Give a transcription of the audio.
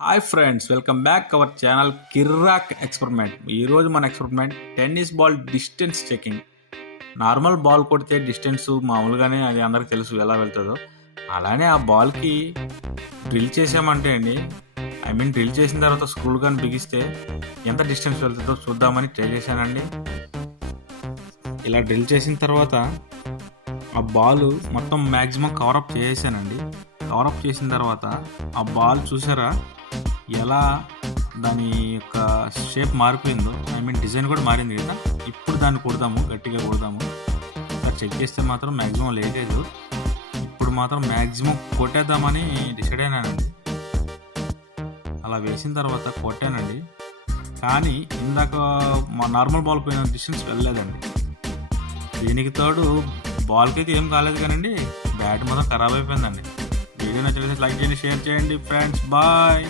Hi friends welcome back our channel Kirrak experiment. ఈరోజు మన experiment tennis ball distance checking. Normal ball కొడితే distance మామూలుగానే అది అందరికి తెలుసు ఎలా వెళ్తుందో. అలానే ఆ బాల్కి డ్రిల్ చేసామంటే అండి ఐ మీన్ డ్రిల్ చేసిన తర్వాత స్క్రూల్ కానీ బిగిస్తే ఎంత డిస్టెన్స్ వెళ్తుందో చూద్దామని ట్రై చేశానండి. ఇలా డ్రిల్ చేసిన తర్వాత ఆ బాల్ మొత్తం మ్యాక్సిమం కవరప్ చేసేసానండి. కవరప్ చేసిన తర్వాత ఆ బాల్ చూసారా? ఎలా దాని యొక్క షేప్ మారిపోయిందో ఐ మీన్ డిజైన్ కూడా మారింది కదా? ఇప్పుడు దాన్ని కొడదాము గట్టిగా కొడదాము. ఒకసారి చెక్ చేస్తే మాత్రం మ్యాక్సిమం లేదు ఇప్పుడు మాత్రం మ్యాక్సిమం కొట్టేద్దామని డిసైడ్ అయినానండి. అలా వేసిన తర్వాత కొట్టానండి. కానీ ఇందాక మా నార్మల్ బాల్ పోయిన డిస్టెన్స్ వెళ్ళలేదండి. దీనికి తోడు బాల్కి అయితే ఏం కాలేదు కానండి. బ్యాట్ మొత్తం ఖరాబ్ అయిపోయిందండి. వీడియో నచ్చినట్లయితే లైక్ చేయండి షేర్ చేయండి ఫ్రెండ్స్. బాయ్.